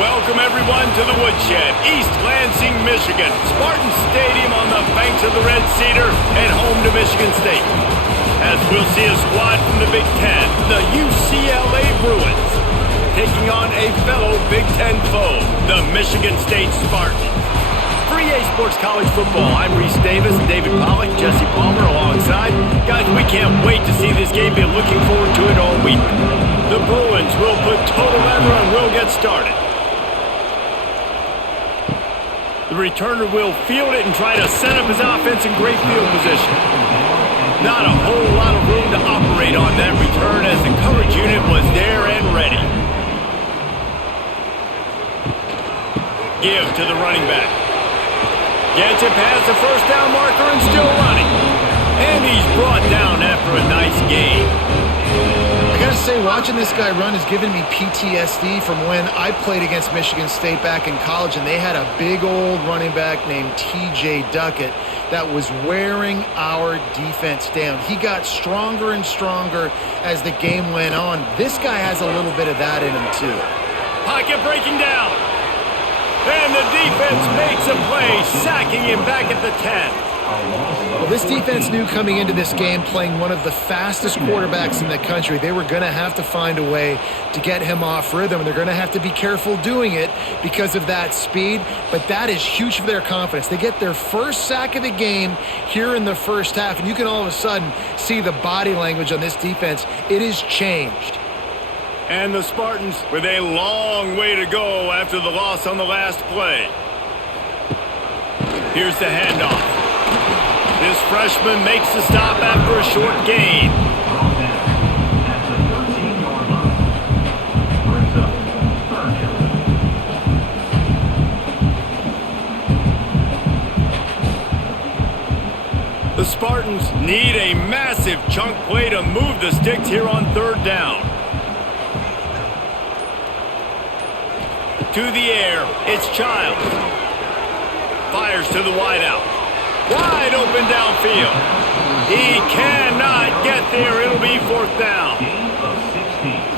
Welcome everyone to the Woodshed, East Lansing, Michigan. Spartans Stadium on the banks of the Red Cedar and home to Michigan State. As we'll see a squad from the Big Ten, the UCLA Bruins, taking on a fellow Big Ten foe, the Michigan State Spartans. For EA Sports College Football, I'm Reese Davis, David Pollack, Jesse Palmer alongside. Guys, we can't wait to see this game. Been looking forward to it all week. The Bruins will put total leather and we'll get started. The returner will field it and try to set up his offense in great field position. Not a whole lot of room to operate on that return as the coverage unit was there and ready. Give to the running back. Gets it past the first down marker and still running. And he's brought down after a nice gain. I gotta say, watching this guy run has given me PTSD from when I played against Michigan State back in college, and they had a big old running back named TJ Duckett that was wearing our defense down. He got stronger and stronger as the game went on. This guy has a little bit of that in him too. Pocket breaking down. And the defense makes a play, sacking him back at the 10. Well, this defense knew coming into this game, playing one of the fastest quarterbacks in the country, they were going to have to find a way to get him off rhythm. They're going to have to be careful doing it because of that speed, but that is huge for their confidence. They get their first sack of the game here in the first half, and you can all of a sudden see the body language on this defense. It has changed. And the Spartans with a long way to go after the loss on the last play. Here's the handoff. This freshman makes the stop after a short gain. The Spartans need a massive chunk play to move the sticks here on third down. To the air, it's Childs. Fires to the wideout. Wide open downfield. He cannot get there. It'll be fourth down.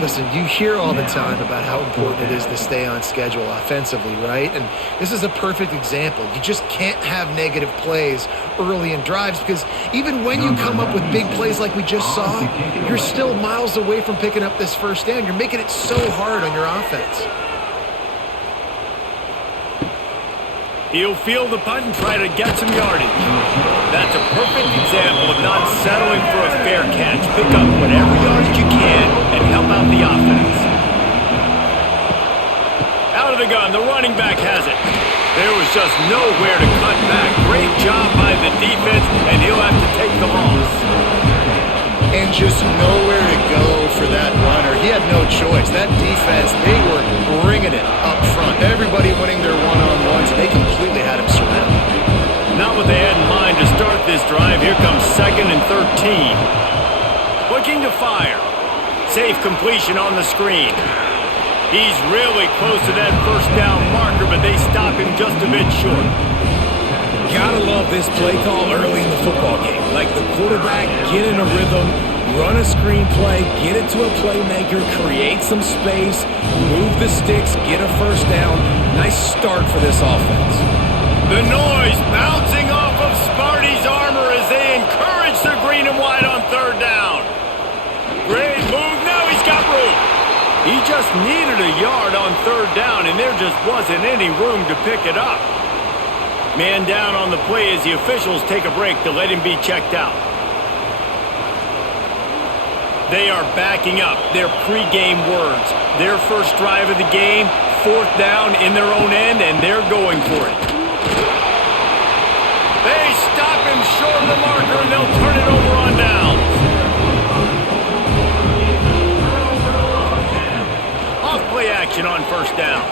Listen, you hear all the time about how important it is to stay on schedule offensively, right? And this is a perfect example. You just can't have negative plays early in drives because even when you come up with big plays like we just saw, you're still miles away from picking up this first down. You're making it so hard on your offense. He'll field the punt and try to get some yardage. That's a perfect example of not settling for a fair catch. Pick up whatever yardage you can and help out the offense. Out of the gun, the running back has it. There was just nowhere to cut back. Great job by the defense, and he'll have to take the loss. And just nowhere to go for that runner. He had no choice. That defense, they were bringing it up front. Everybody winning their one-on-ones, and they completely had him surrounded. Not what they had in mind to start this drive. Here comes 2nd and 13. Looking to fire. Safe completion on the screen. He's really close to that first down marker, but they stop him just a bit short. Gotta love this play call early in the football game. Like the quarterback, get in a rhythm, run a screen play, get it to a playmaker, create some space, move the sticks, get a first down. Nice start for this offense. The noise bouncing off of Sparty's armor as they encourage the green and white on third down. Great move. Now he's got room. He just needed a yard on third down, and there just wasn't any room to pick it up. Man down on the play as the officials take a break to let him be checked out. They are backing up their pregame words. Their first drive of the game, fourth down in their own end, and they're going for it. They stop him short of the marker, and they'll turn it over on downs. Off play action on first down.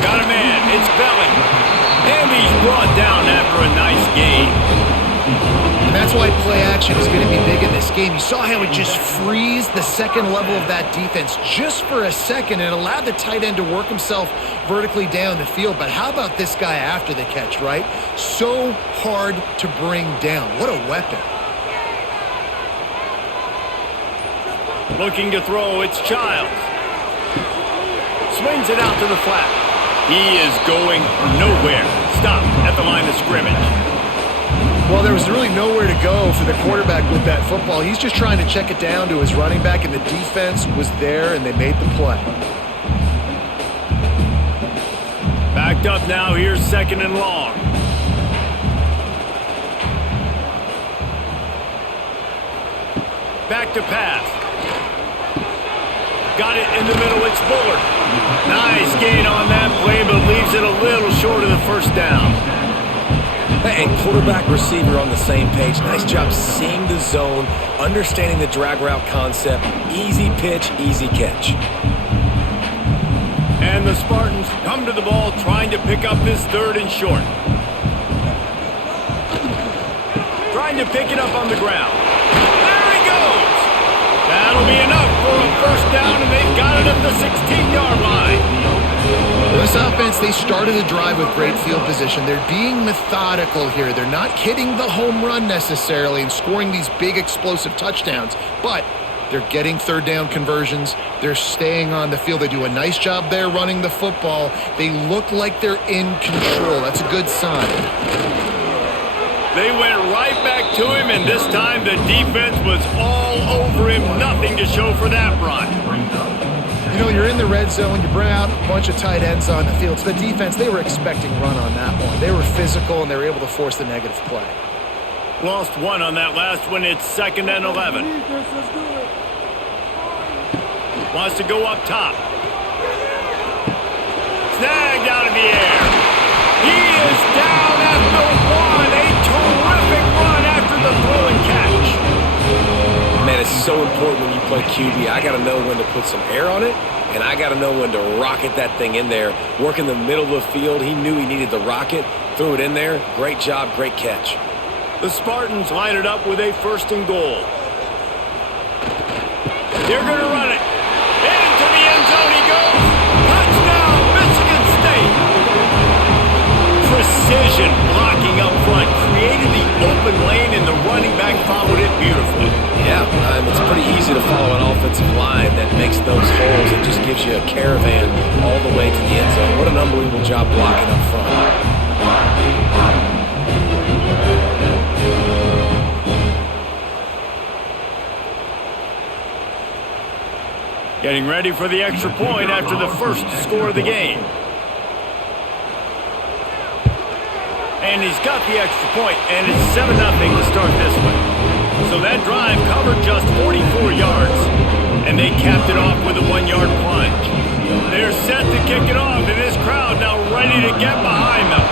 Got a man. It's Belling. And he's brought down after a nice gain. And that's why play action is going to be big in this game. You saw how it just frees the second level of that defense just for a second and allowed the tight end to work himself vertically down the field. But how about this guy after the catch, right? So hard to bring down. What a weapon. Looking to throw, it's Childs. swings it out to the flat. He is going nowhere. Stopped at the line of scrimmage. Well, there was really nowhere to go for the quarterback with that football. He's just trying to check it down to his running back, and the defense was there, and they made the play. Backed up now. Here's 2nd and long. Back to pass. Got it in the middle. It's Bullard. Nice gain on that play, but leaves it a little short of the first down. And quarterback receiver on the same page. Nice job seeing the zone, understanding the drag route concept. Easy pitch, easy catch. And the Spartans come to the ball trying to pick up this 3rd and short. Trying to pick it up on the ground. There he goes. That'll be enough for a first down, and they've got it at the 16-yard line. This offense, they started the drive with great field position. They're being methodical here. They're not hitting the home run necessarily and scoring these big explosive touchdowns, but they're getting 3rd down conversions. They're staying on the field. They do a nice job there running the football. They look like they're in control. That's a good sign. They went right back to him, and this time the defense was all over him. Nothing to show for that run. You know, you're in the red zone. You bring out a bunch of tight ends on the field. So the defense, they were expecting run on that one. They were physical, and they were able to force the negative play. Lost 1 on that last one. It's 2nd and 11. Wants to go up top. Snagged out of the air. He is down after 1. A terrific run after the throw and catch. Man, it's so important when you play QB. I got to know when to put some air on it, and I got to know when to rocket that thing in there. Work in the middle of the field. He knew he needed the rocket. Threw it in there. Great job, great catch. The Spartans line it up with a 1st and goal. They're going to run it. Into the end zone he goes. Touchdown, Michigan State. Precision blocking up front. Created the open lane, and the running back followed it beautifully. Yeah, it's pretty easy to follow an offensive line that makes those holes and just gives you a caravan all the way to the end zone. What an unbelievable job blocking up front. Getting ready for the extra point after the first score of the game. And he's got the extra point, and it's 7-0 to start this one. So that drive covered just 44 yards, and they capped it off with a 1-yard plunge. They're set to kick it off, and this crowd now ready to get behind them.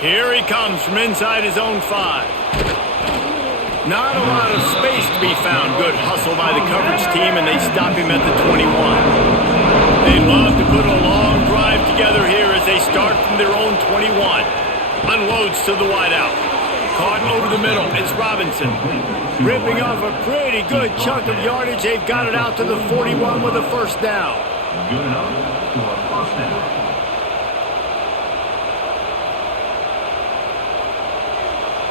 Here he comes from inside his own 5. Not a lot of space to be found. Good hustle by the coverage team, and they stop him at the 21. They love to put a long drive together here as they start from their own 21. Unloads to the wideout. Caught over the middle. It's Robinson. Ripping off a pretty good chunk of yardage. They've got it out to the 41 with a first down. Good enough for a first down.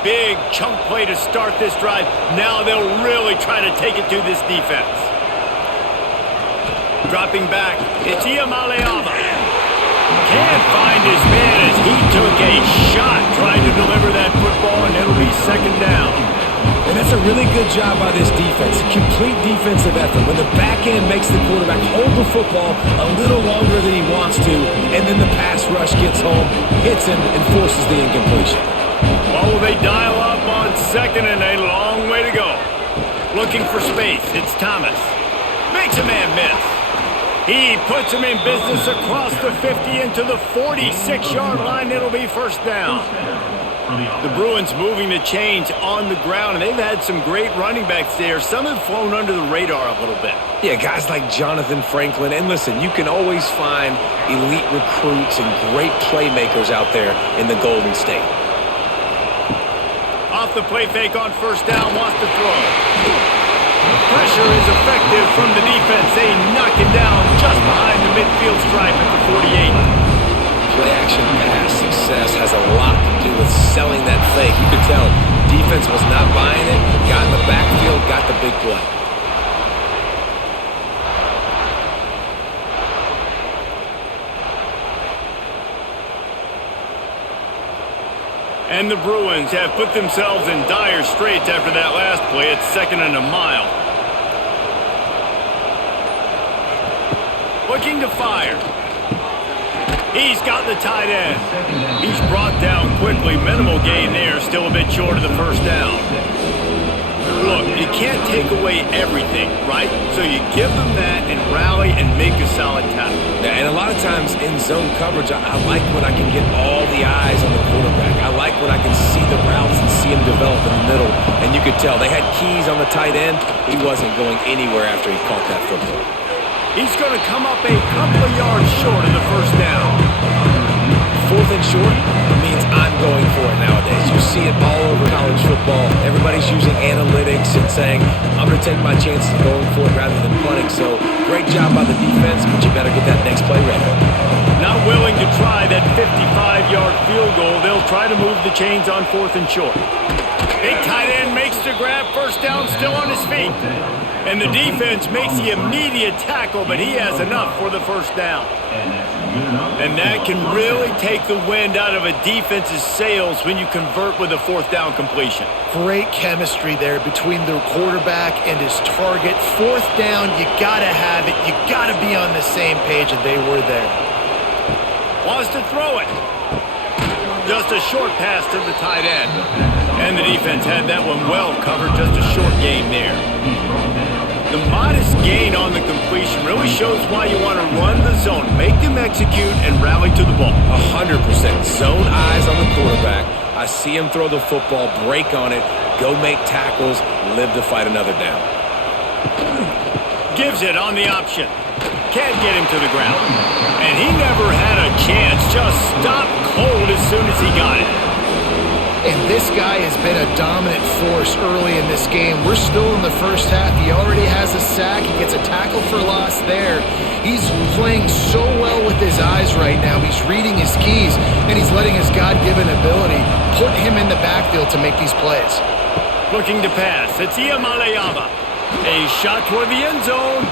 Big chunk play to start this drive. Now they'll really try to take it to this defense. Dropping back, it's Iamaleava. Can't find his man as he took a shot trying to deliver that football, and it'll be 2nd down. And that's a really good job by this defense. A complete defensive effort. When the back end makes the quarterback hold the football a little longer than he wants to, and then the pass rush gets home, hits him, and forces the incompletion. Oh, they dial up on 2nd and a long way to go. Looking for space, it's Thomas. Makes a man miss. He puts him in business across the 50 into the 46-yard line. It'll be first down. The Bruins moving the chains on the ground, and they've had some great running backs there. Some have flown under the radar a little bit. Yeah, guys like Jonathan Franklin. And listen, you can always find elite recruits and great playmakers out there in the Golden State. Off the play fake on first down, wants to throw. Pressure is effective from the defense. They knock him down just behind the midfield stripe at the 48. Play-action pass success has a lot to do with selling that fake. You could tell defense was not buying it, got in the backfield, got the big play. And the Bruins have put themselves in dire straits after that last play. It's 2nd and a mile. Looking to fire. He's got the tight end. He's brought down quickly. Minimal gain there. Still a bit short of the first down. Look, you can't take away everything, right? So you give them that and rally and make a solid tackle. Yeah, and a lot of times in zone coverage, I like when I can get all the eyes on the quarterback. I like when I can see the routes and see him develop in the middle. And you could tell they had keys on the tight end. He wasn't going anywhere after he caught that football. He's going to come up a couple of yards short of the first down. 4th and short means I'm going for it nowadays. You see it all over college football. Everybody's using analytics and saying, I'm going to take my chances of going for it rather than punting. So great job by the defense, but you better get that next play ready. Not willing to try that 55-yard field goal. They'll try to move the chains on 4th and short. Big tight end makes the grab. First down, still on his feet. And the defense makes the immediate tackle, but he has enough for the first down. And that can really take the wind out of a defense's sails when you convert with a 4th down completion. Great chemistry there between the quarterback and his target. 4th down, you gotta have it. You gotta be on the same page, and they were there. Wants to throw it. Just a short pass to the tight end. And the defense had that one well covered. Just a short gain there. The modest gain on the completion really shows why you want to run the zone, make them execute, and rally to the ball. 100%. Zone eyes on the quarterback. I see him throw the football, break on it, go make tackles, live to fight another down. Gives it on the option. Can't get him to the ground. And he never had a chance. Just stopped cold as soon as he got it. And this guy has been a dominant force early in this game. We're still in the first half. He already has a sack. He gets a tackle for loss there. He's playing so well with his eyes right now. He's reading his keys, and he's letting his God-given ability put him in the backfield to make these plays. Looking to pass. It's Iamalayama. A shot toward the end zone.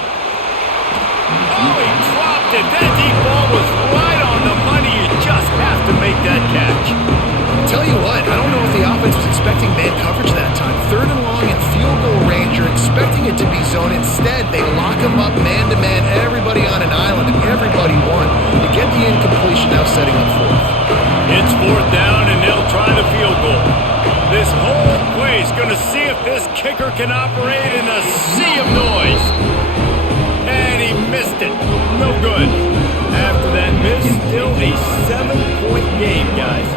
Oh, he dropped it. That deep ball was right on the money. You just have to make that catch. Tell you what, I don't know if the offense was expecting man coverage that time. 3rd and long and field goal range, you're expecting it to be zone. Instead, they lock him up man-to-man, everybody on an island, and everybody won to get the incompletion, now setting up 4th. It's 4th down, and they'll try the field goal. This whole play is going to see if this kicker can operate in a sea of noise. And he missed it. No good. After that miss, still a 7-point game, guys.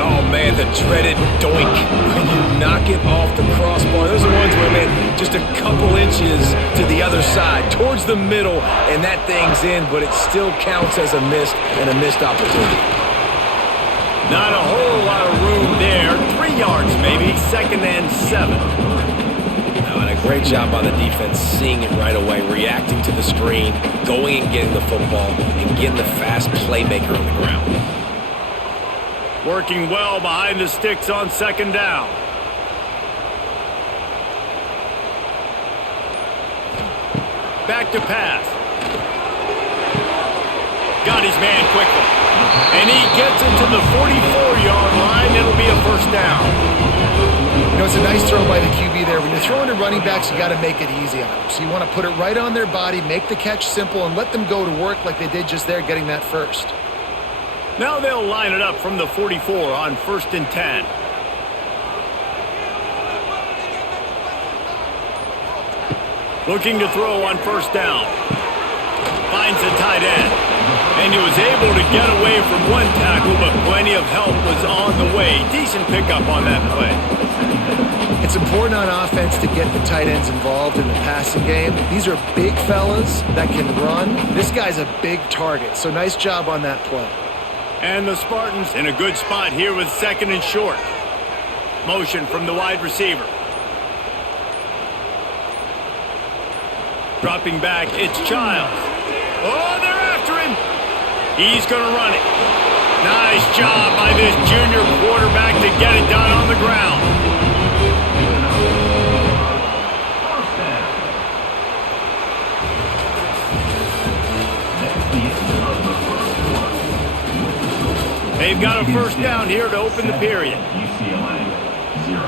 Oh, man, the dreaded doink. When you knock it off the crossbar. Those are ones where, man, just a couple inches to the other side, towards the middle, and that thing's in, but it still counts as a miss and a missed opportunity. Not a whole lot of room there. 3 yards, maybe. 2nd and 7. And a great job by the defense, seeing it right away, reacting to the screen, going and getting the football, and getting the fast playmaker on the ground. Working well behind the sticks on 2nd down. Back to pass. Got his man quickly. And he gets it to the 44-yard line. It'll be a first down. You know, it's a nice throw by the QB there. When you're throwing to running backs, you got to make it easy on them. So you want to put it right on their body, make the catch simple, and let them go to work like they did just there, getting that first. Now they'll line it up from the 44 on 1st and 10. Looking to throw on 1st down. Finds the tight end. And he was able to get away from one tackle, but plenty of help was on the way. Decent pickup on that play. It's important on offense to get the tight ends involved in the passing game. These are big fellas that can run. This guy's a big target, so nice job on that play. And the Spartans in a good spot here with 2nd and short. Motion from the wide receiver. Dropping back, it's Childs. Oh, they're after him. He's going to run it. Nice job by this junior quarterback to get it done on the ground. They've got a first down here to open the period. UCLA, 0.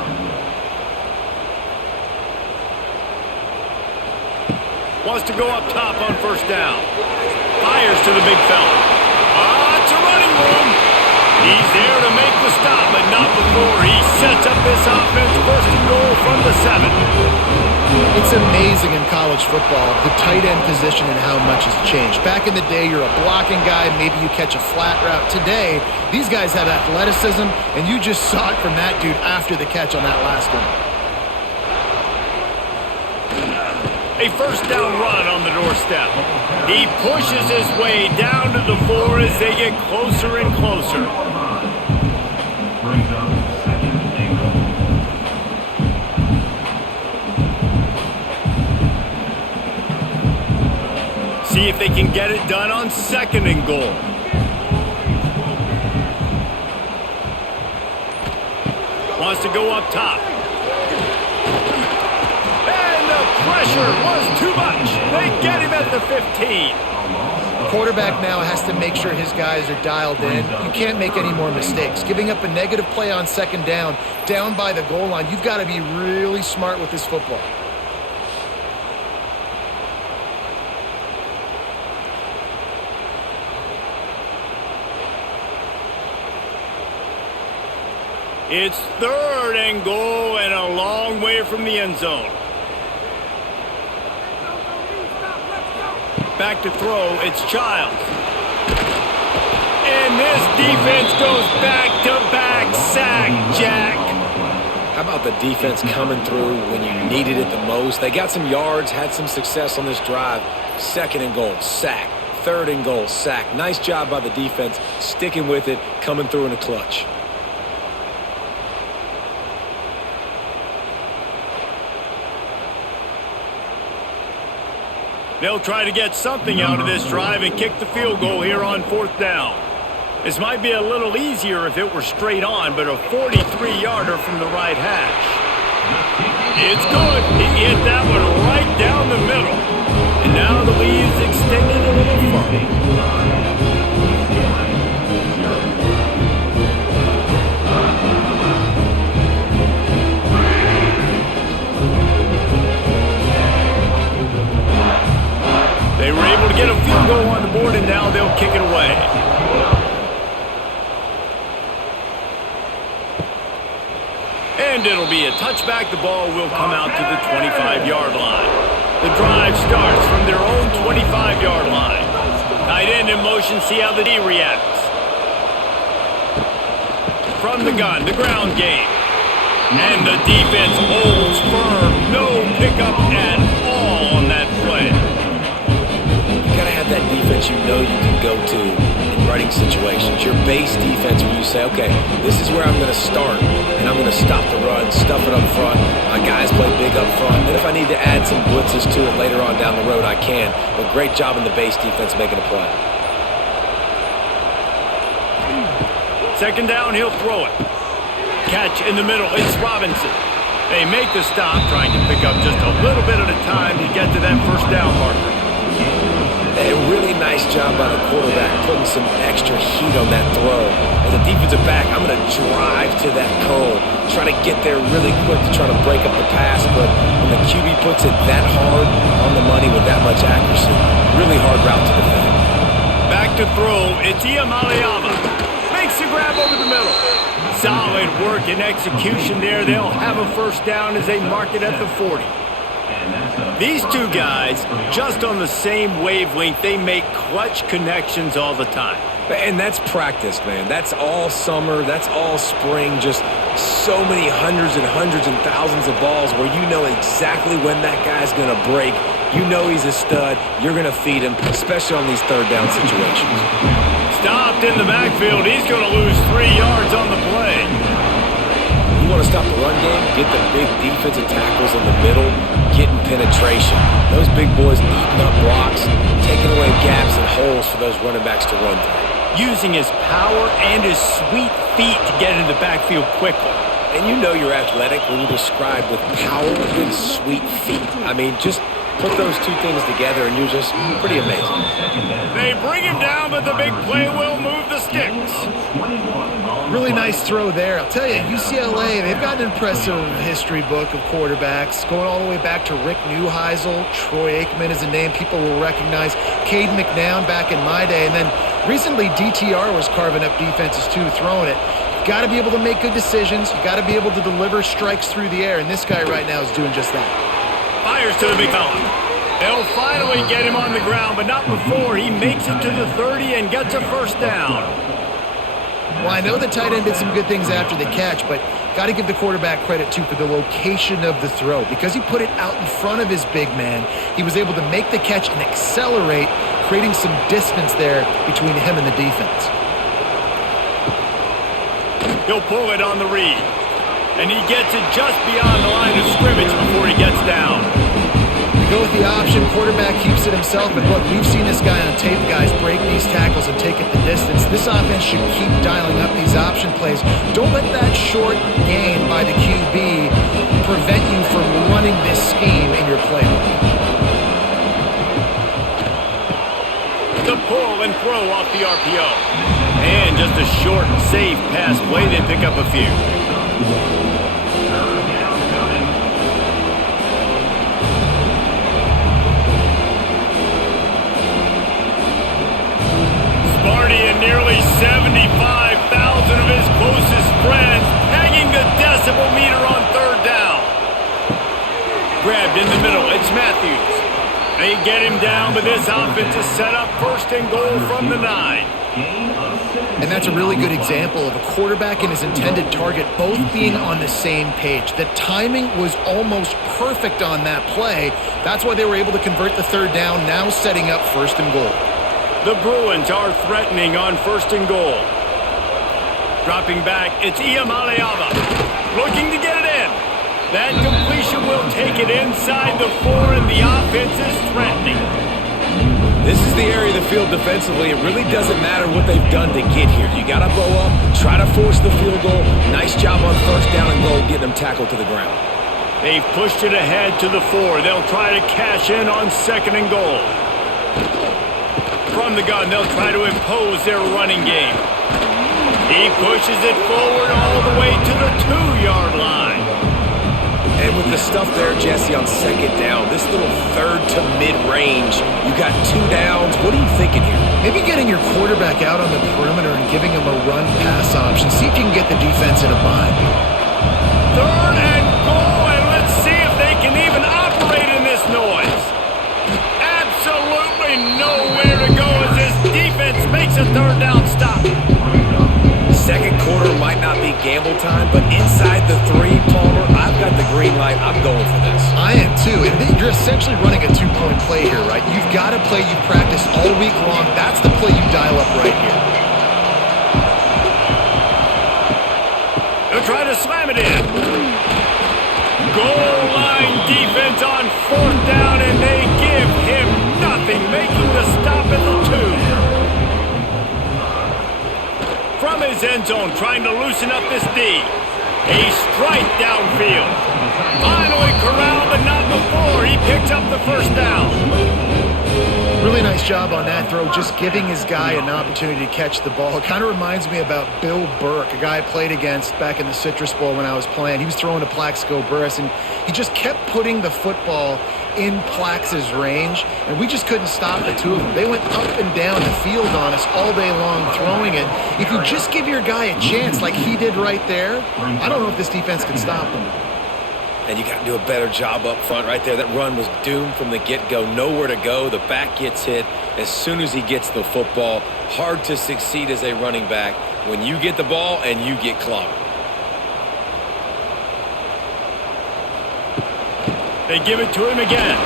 Wants to go up top on first down. Fires to the big fella. It's a running room. He's there to make the stop, but not before he sets up this offense. First and goal from the 7. It's amazing in college football, the tight end position and how much has changed. Back in the day, you're a blocking guy, maybe you catch a flat route. Today, these guys have athleticism, and you just saw it from that dude after the catch on that last one. A first down run on the doorstep. He pushes his way down to the 4 as they get closer and closer. Brings up second and goal. See if they can get it done on second and goal. Wants to go up top. Pressure was too much. They get him at the 15. Quarterback now has to make sure his guys are dialed in. You can't make any more mistakes. Giving up a negative play on second down by the goal line, you've got to be really smart with this football. It's third and goal and a long way from the end zone. Back to throw, it's Childs. And this defense goes back-to-back sack, Jack. How about the defense coming through when you needed it the most? They got some yards, had some success on this drive. Second and goal, sack. Third and goal, sack. Nice job by the defense, sticking with it, coming through in the clutch. They'll try to get something out of this drive and kick the field goal here on fourth down. This might be a little easier if it were straight on, but a 43-yarder from the right hash. It's good. He hit that one right down the middle. And now the lead is extended a little further. They were able to get a field goal on the board, and now they'll kick it away. And it'll be a touchback. The ball will come out to the 25-yard line. The drive starts from their own 25-yard line. Tight end in motion, see how the D reacts. From the gun, the ground game. And the defense holds firm. No pickup at all on that play. That defense you know you can go to in running situations. Your base defense where you say, okay, this is where I'm going to start, and I'm going to stop the run, stuff it up front. My guys play big up front. And if I need to add some blitzes to it later on down the road, I can. But great job in the base defense making a play. Second down, he'll throw it. Catch in the middle, it's Robinson. They make the stop, trying to pick up just a little bit at a time to get to that first down marker. A really nice job by the quarterback putting some extra heat on that throw. As a defensive back, I'm going to drive to that cone, try to get there really quick to try to break up the pass, but when the QB puts it that hard on the money with that much accuracy, really hard route to defend. Back to throw, it's Iamaleava. Makes the grab over the middle. Solid work and execution there. They'll have a first down as they mark it at the 40. These two guys, just on the same wavelength, they make clutch connections all the time. And that's practice, man. That's all summer. That's all spring. Just so many hundreds and thousands of balls where you know exactly when that guy's going to break. You know he's a stud. You're going to feed him, especially on these third down situations. Stopped in the backfield. He's going to lose 3 yards on the play. You want to stop the run game? Get the big defensive tackles in the middle, getting penetration. Those big boys eating up blocks, taking away gaps and holes for those running backs to run through. Using his power and his sweet feet to get into the backfield quickly. And you know you're athletic when you describe with power and sweet feet. I mean, just Put those two things together, and you're just pretty amazing. They bring him down, but the big play will move the sticks. Really nice throw there. I'll tell you, UCLA, they've got an impressive history book of quarterbacks, going all the way back to Rick Neuheisel. Troy Aikman is a name people will recognize. Cade McNown back in my day. And then recently, DTR was carving up defenses too, throwing it. You've got to be able to make good decisions. You've got to be able to deliver strikes through the air, and this guy right now is doing just that. Fires to the big fella. They'll finally get him on the ground, but not before he makes it to the 30 and gets a first down. Well, I know the tight end did some good things after the catch, but got to give the quarterback credit, too, for the location of the throw. Because he put it out in front of his big man, he was able to make the catch and accelerate, creating some distance there between him and the defense. He'll pull it on the read. And he gets it just beyond the line of scrimmage before he gets down. Go with the option, quarterback keeps it himself, and look, we've seen this guy on tape, guys, break these tackles and take it the distance. This offense should keep dialing up these option plays. Don't let that short gain by the QB prevent you from running this scheme in your playbook. The pull and throw off the RPO. And just a short, safe pass play, they pick up a few. Sparty and nearly 75,000 of his closest friends pegging the decibel meter on third down. Grabbed in the middle, it's Matthews. They get him down, but this offense is set up first and goal from the 9. And that's a really good example of a quarterback and his intended target both being on the same page. The timing was almost perfect on that play. That's why they were able to convert the third down, now setting up first and goal. The Bruins are threatening on first and goal. Dropping back, it's Iamaleava. Looking to get it in. That completion will take it inside the 4, and the offense is threatening. This is the area of the field defensively. It really doesn't matter what they've done to get here. You got to bow up, try to force the field goal. Nice job on first down and goal, getting them tackled to the ground. They've pushed it ahead to the 4. They'll try to cash in on second and goal. From the gun, they'll try to impose their running game. He pushes it forward all the way to the 2-yard line. And with the stuff there, Jesse, on second down, this little third to mid-range, you got 2 downs. What are you thinking here? Maybe getting your quarterback out on the perimeter and giving him a run-pass option. See if you can get the defense in a bind. Third and goal, and let's see if they can even operate in this noise. Absolutely nowhere to go as this defense makes a third down stop. Second quarter might not be gamble time, but inside the 3, Palmer, I've got the green light. I'm going for this. I am too. And you're essentially running a 2-point play here, right? You've got a play you've practiced all week long. That's the play you dial up right here. They'll try to slam it in. Goal line defense on fourth down, and they give him nothing, making the stop at the 2. From his end zone, trying to loosen up this D. A strike downfield. Finally corralled, but not before he picks up the first down. Really nice job on that throw, just giving his guy an opportunity to catch the ball. It kind of reminds me about Bill Burke, a guy I played against back in the Citrus Bowl when I was playing. He was throwing to Plaxico Burress, and he just kept putting the football in Plax's range, and we just couldn't stop the two of them. They went up and down the field on us all day long throwing it. If you just give your guy a chance like he did right there, I don't know if this defense can stop him. And you got to do a better job up front right there. That run was doomed from the get-go. Nowhere to go. The back gets hit as soon as he gets the football. Hard to succeed as a running back when you get the ball and you get clobbered. They give it to him again.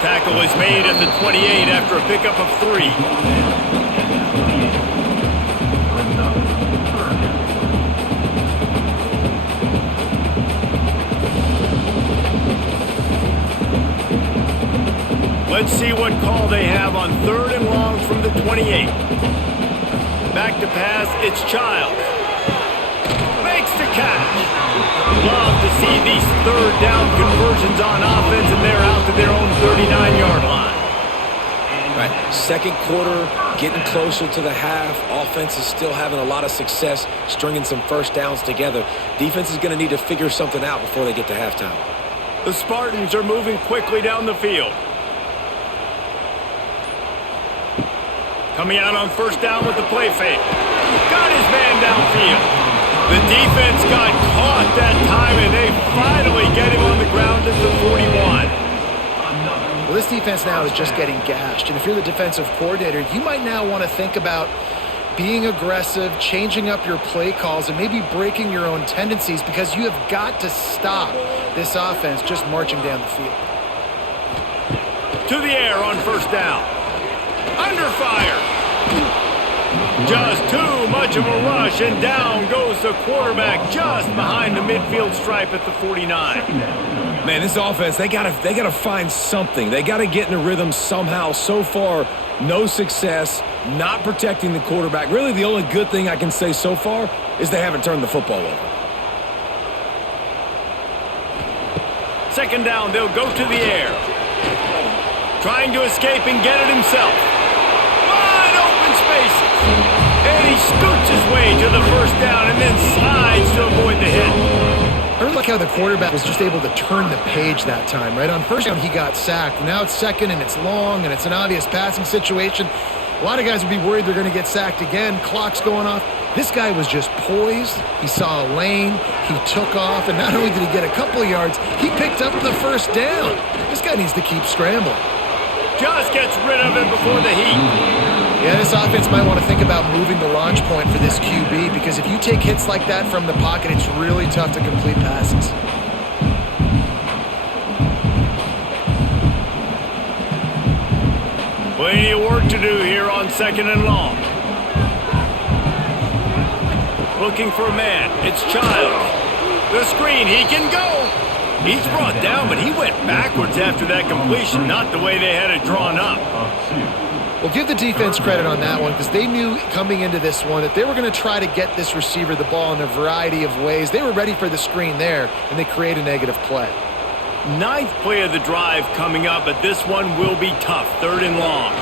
Tackle is made at the 28 after a pickup of 3. Let's see what call they have on third and long from the 28. Back to pass, it's Childs. Makes the catch. Love to see these third down conversions on offense, and they're out to their own 39-yard line. Right, second quarter, getting closer to the half. Offense is still having a lot of success stringing some first downs together. Defense is going to need to figure something out before they get to halftime. The Spartans are moving quickly down the field. Coming out on first down with the play fake. Got his man downfield. The defense got caught that time, and they finally get him on the ground at the 41. Well, this defense now is just getting gashed, and if you're the defensive coordinator, you might now want to think about being aggressive, changing up your play calls, and maybe breaking your own tendencies, because you have got to stop this offense just marching down the field. To the air on first down. Under fire. Just too much of a rush, and down goes the quarterback just behind the midfield stripe at the 49. Man, this offense, they gotta find something. They gotta get in a rhythm somehow. So far, no success, not protecting the quarterback. Really, the only good thing I can say so far is they haven't turned the football over. Second down, they'll go to the air. Trying to escape and get it himself. Wide open spaces. And he scoots his way to the first down and then slides to avoid the hit. I really like how the quarterback was just able to turn the page that time, right? On first down, he got sacked. Now it's second, and it's long, and it's an obvious passing situation. A lot of guys would be worried they're going to get sacked again. Clock's going off. This guy was just poised. He saw a lane. He took off, and not only did he get a couple of yards, he picked up the first down. This guy needs to keep scrambling. Just gets rid of it before the heat. Yeah, this offense might want to think about moving the launch point for this QB, because if you take hits like that from the pocket, it's really tough to complete passes. Plenty of work to do here on second and long. Looking for a man. It's Childs. The screen. He can go. He's brought down, but he went backwards after that completion, not the way they had it drawn up. Well, give the defense credit on that one, because they knew coming into this one that they were going to try to get this receiver the ball in a variety of ways. They were ready for the screen there, and they create a negative play. Ninth play of the drive coming up, but this one will be tough. Third and long.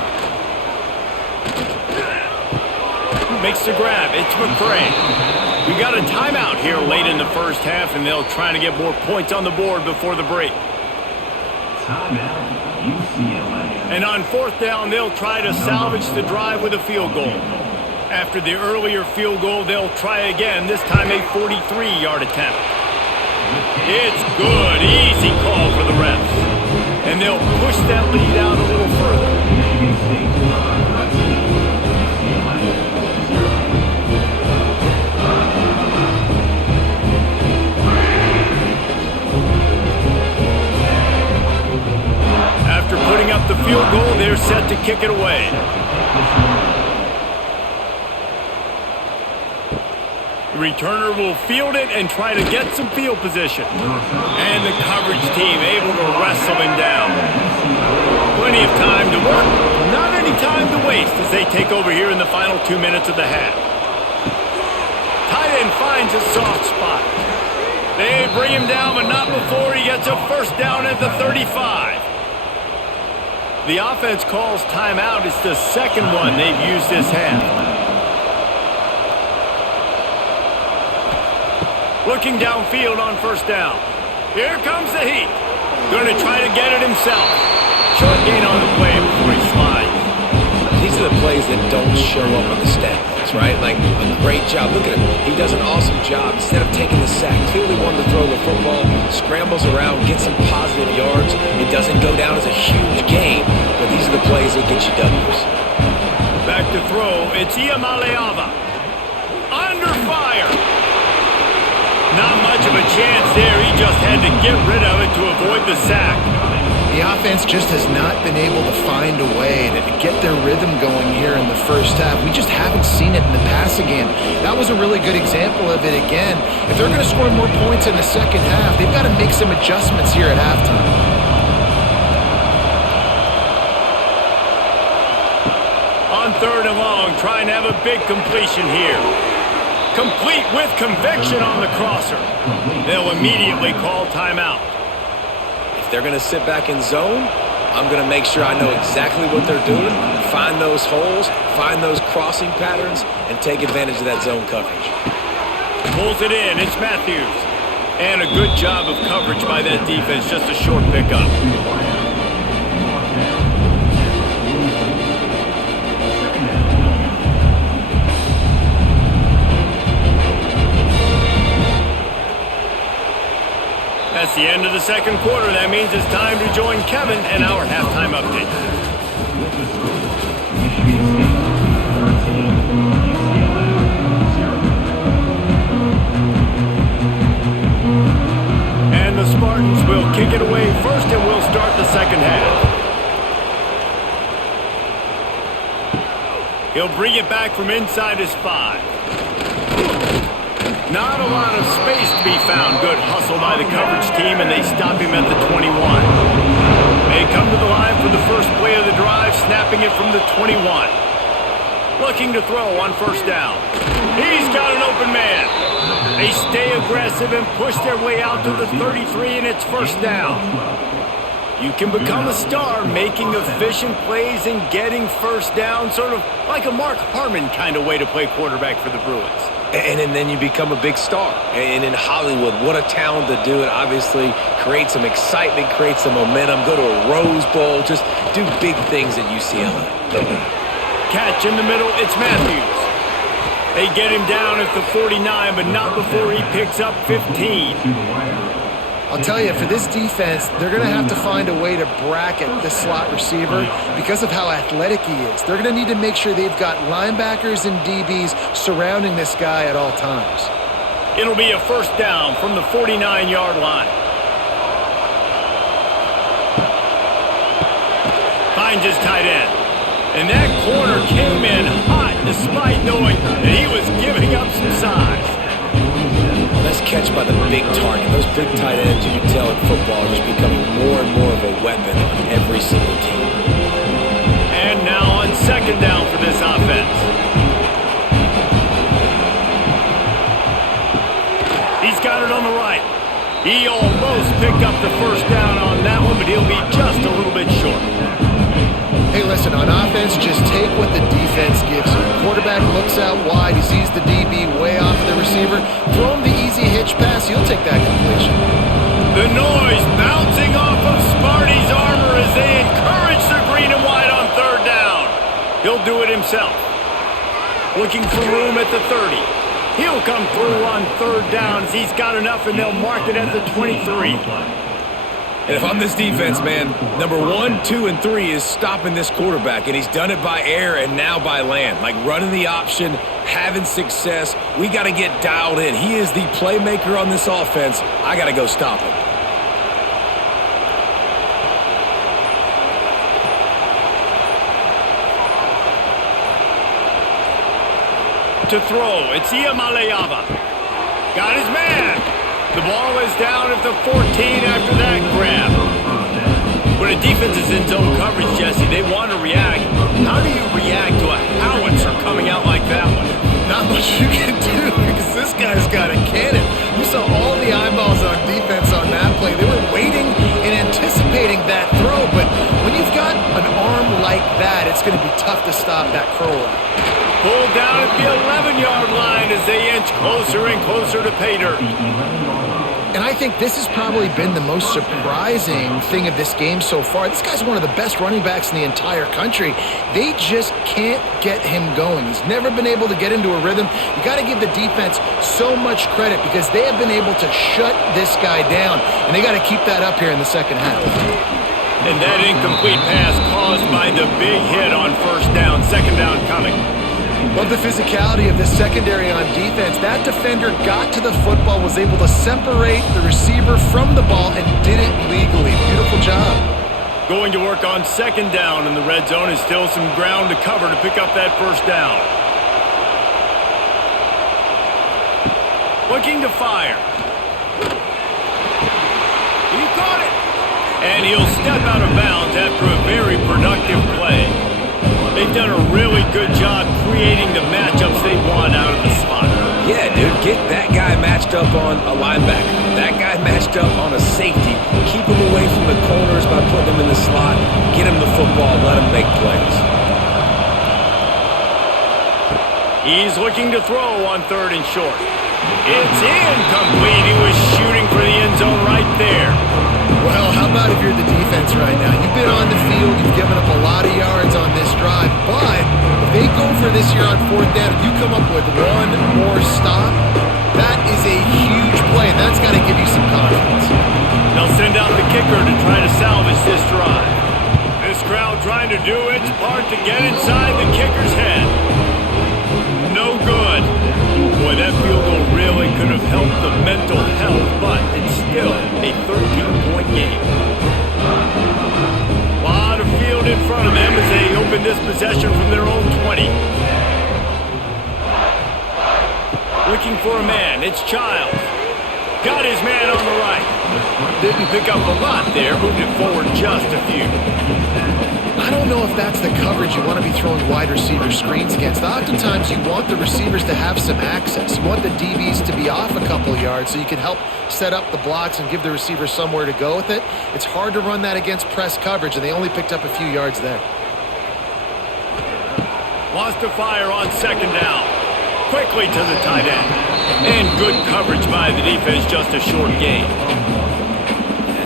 Makes the grab. It's McCray. We got a timeout here late in the first half, and they'll try to get more points on the board before the break. Timeout, UCLA. And on fourth down, they'll try to salvage the drive with a field goal. After the earlier field goal, they'll try again, this time a 43-yard attempt. It's good. Easy call for the refs. And they'll push that lead out a little further. After putting up the field goal, they're set to kick it away. The returner will field it and try to get some field position. And the coverage team able to wrestle him down. Plenty of time to work. Not any time to waste as they take over here in the final 2 minutes of the half. Tight end finds a soft spot. They bring him down, but not before he gets a first down at the 35. The offense calls timeout. It's the second one they've used this half. Looking downfield on first down. Here comes the heat. Going to try to get it himself. Short gain on the play before he slides. These are the plays that don't show up on the stat lines, right? Like, a great job. Look at him. He does an awesome job. Instead of taking the sack, clearly wanted to throw the football, scrambles around, gets some positive yards. It doesn't go down as a huge gain, but these are the plays that get you W's. Back to throw. It's Iamaleava. Under fire. Not much of a chance there. He just had to get rid of it to avoid the sack. The offense just has not been able to find a way to get their rhythm going here in the first half. We just haven't seen it in the passing game. That was a really good example of it again. If they're going to score more points in the second half, they've got to make some adjustments here at halftime. On third and long, trying to have a big completion here. Complete with conviction on the crosser. They'll immediately call timeout. If they're going to sit back in zone, I'm going to make sure I know exactly what they're doing, find those holes, find those crossing patterns, and take advantage of that zone coverage. Pulls it in. It's Matthews. And a good job of coverage by that defense. Just a short pickup. That's the end of the second quarter. That means it's time to join Kevin and our halftime update. And the Spartans will kick it away first, and we'll start the second half. He'll bring it back from inside his 5. Not a lot of space to be found. Good hustle by the coverage team, and they stop him at the 21. They come to the line for the first play of the drive, snapping it from the 21. Looking to throw on first down. He's got an open man. They stay aggressive and push their way out to the 33, and it's first down. You can become a star making efficient plays and getting first down, sort of like a Mark Harmon kind of way to play quarterback for the Bruins. And then you become a big star. And in Hollywood, what a talent to do it. Obviously, create some excitement, create some momentum, go to a Rose Bowl, just do big things at UCLA. Catch in the middle, it's Matthews. They get him down at the 49, but not before he picks up 15. I'll tell you, for this defense, they're going to have to find a way to bracket this slot receiver because of how athletic he is. They're going to need to make sure they've got linebackers and DBs surrounding this guy at all times. It'll be a first down from the 49-yard line. Finds his tight end. And that corner came in hot despite knowing that he was giving up some size. Nice catch by the big target. Those big tight ends, you can tell in football, are just becoming more and more of a weapon on every single team. And now on second down for this offense. He's got it on the right. He almost picked up the first down on that one, but he'll be just a little bit short. Hey, listen, on offense, just take what the defense gives you. Quarterback looks out wide. He sees the DB way off of the receiver. Throw him the easy hitch pass. He'll take that completion. The noise bouncing off of Sparty's armor as they encourage the green and white on third down. He'll do it himself. Looking for room at the 30. He'll come through on third downs. He's got enough, and they'll mark it at the 23. And if I'm this defense, man, number 1, 2, and 3 is stopping this quarterback, and he's done it by air and now by land. Like running the option, having success. We got to get dialed in. He is the playmaker on this offense. I got to go stop him. To throw, it's Iamaleava. Got his man. The ball is down at the 14 after that grab. When a defense is in zone coverage, Jesse, they want to react. How do you react to a howitzer coming out like that one? Not much you can do because this guy's got a cannon. You saw all the eyeballs on defense on that play. They were waiting and anticipating that throw, but when you've got an arm like that, it's going to be tough to stop that curl. Pulled down at the 11-yard line as they inch closer and closer to pay dirt. And I think this has probably been the most surprising thing of this game so far. This guy's one of the best running backs in the entire country. They just can't get him going. He's never been able to get into a rhythm. You got to give the defense so much credit because they have been able to shut this guy down, and they got to keep that up here in the second half. And that incomplete pass caused by the big hit on first down. Second down coming. Love the physicality of this secondary on defense. That defender got to the football, was able to separate the receiver from the ball, and did it legally. Beautiful job. Going to work on second down in the red zone is still some ground to cover to pick up that first down. Looking to fire. He caught it. And he'll step out of bounds after a very productive play. They've done a really good job creating the matchups they want out of the slot. Yeah, dude, get that guy matched up on a linebacker. That guy matched up on a safety. Keep him away from the corners by putting him in the slot. Get him the football. Let him make plays. He's looking to throw on 3rd and short. It's incomplete. He was shooting for the end zone right there. Well, how about if you're the defense right now? You've been on the field, you've given up a lot of yards on this drive, but if they go for this here on 4th down and you come up with one more stop, that is a huge play, and that's got to give you some confidence. They'll send out the kicker to try to salvage this drive. This crowd trying to do its part to get inside the kicker's head. No good. Boy, that field goal really could have helped the mental health, but it's still a 13-point game. A lot of field in front of them as they open this possession from their own 20. Looking for a man, it's Childs. Got his man on the right. Didn't pick up a lot there, moved it forward just a few. I don't know if that's the coverage you want to be throwing wide receiver screens against. Oftentimes, you want the receivers to have some access. You want the DBs to be off a couple of yards so you can help set up the blocks and give the receiver somewhere to go with it. It's hard to run that against press coverage, and they only picked up a few yards there. Wants to fire on 2nd down. Quickly to the tight end. And good coverage by the defense, just a short gain.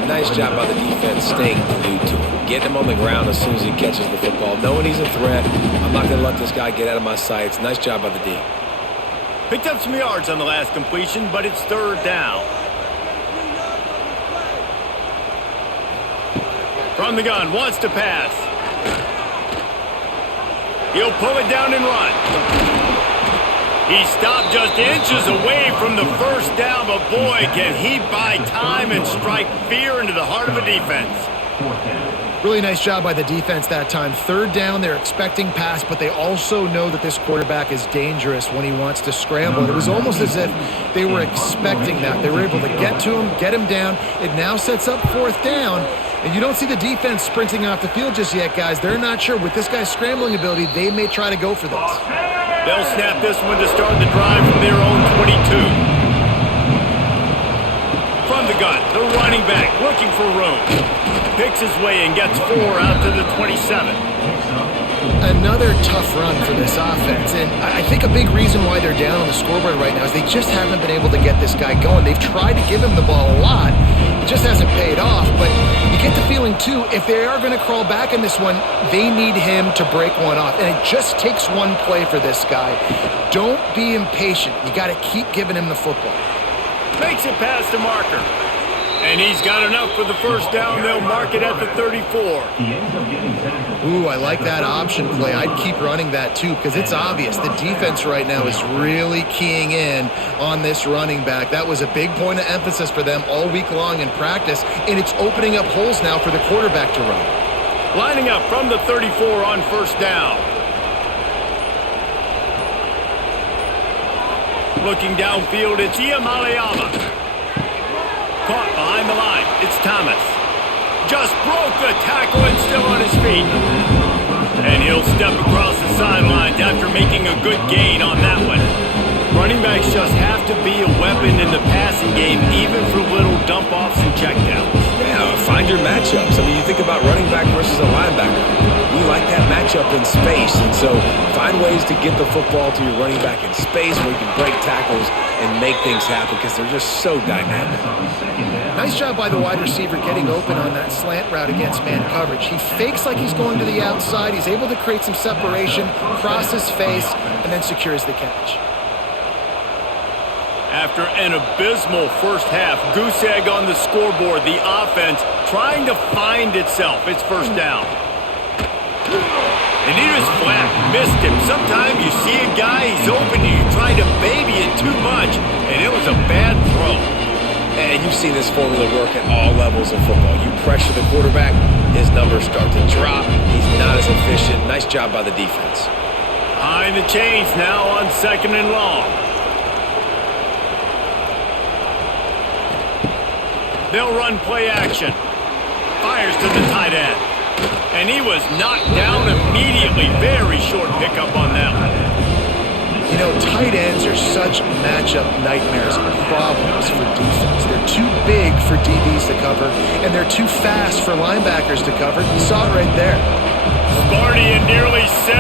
Nice job by the defense staying glued to him. Getting him on the ground as soon as he catches the football. Knowing he's a threat. I'm not going to let this guy get out of my sights. Nice job by the D. Picked up some yards on the last completion, but it's 3rd down. From the gun, wants to pass. He'll pull it down and run. He stopped just inches away from the 1st down, but boy, can he buy time and strike fear into the heart of a defense. Really nice job by the defense that time. 3rd down, they're expecting pass, but they also know that this quarterback is dangerous when he wants to scramble. It was almost as if they were expecting that. They were able to get to him, get him down. It now sets up 4th down, and you don't see the defense sprinting off the field just yet, guys. They're not sure. With this guy's scrambling ability, they may try to go for this. They'll snap this one to start the drive from their own 22. From the gun, the running back looking for room. Picks his way and gets 4 out to the 27. Another tough run for this offense, and I think a big reason why they're down on the scoreboard right now is they just haven't been able to get this guy going. They've tried to give him the ball a lot. It just hasn't paid off, but you get the feeling, too, if they are going to crawl back in this one, they need him to break one off, and it just takes one play for this guy. Don't be impatient. You got to keep giving him the football. Makes it past the marker. And he's got enough for the 1st down. They'll mark it at the 34. Ooh, I like that option play. I'd keep running that, too, because it's obvious. The defense right now is really keying in on this running back. That was a big point of emphasis for them all week long in practice, and it's opening up holes now for the quarterback to run. Lining up from the 34 on 1st down. Looking downfield, it's Iamaleava. Caught behind the line. It's Thomas. Just broke the tackle and still on his feet. And he'll step across the sidelines after making a good gain on that one. Running backs just have to be a weapon in the passing game, even for little dump-offs and checkdowns. Yeah, find your matchups. I mean, you think about running back versus a linebacker. We like that matchup in space, and so find ways to get the football to your running back in space where you can break tackles and make things happen because they're just so dynamic. Nice job by the wide receiver getting open on that slant route against man coverage. He fakes like he's going to the outside. He's able to create some separation, cross his face, and then secures the catch. After an abysmal 1st half, goose egg on the scoreboard, the offense trying to find itself. It's 1st down. And he just flat missed him. Sometimes you see a guy, he's open, and you try to baby it too much, and it was a bad throw. And you've seen this formula work at all levels of football. You pressure the quarterback, his numbers start to drop. He's not as efficient. Nice job by the defense. Behind the chains now on 2nd and long. They'll run play action. Fires to the tight end. And he was knocked down immediately. Very short pickup on that one. You know, tight ends are such matchup nightmares and problems for defense. They're too big for DBs to cover, and they're too fast for linebackers to cover. You saw it right there. Sparty and nearly 75,000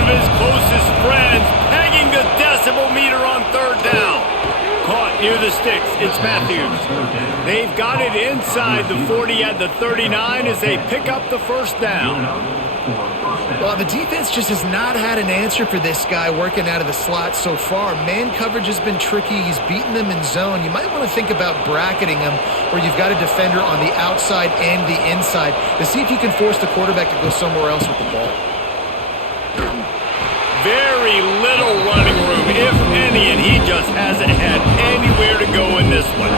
of his closest friends pegging the decibel meter on third down. Caught near the sticks. It's Matthews. They've got it inside the 40 at the 39 as they pick up the first down. Well, the defense just has not had an answer for this guy working out of the slot so far. Man coverage has been tricky. He's beaten them in zone. You might want to think about bracketing him where you've got a defender on the outside and the inside to see if you can force the quarterback to go somewhere else with the ball. Very little running room, if any, and he just hasn't had anywhere to go in this one.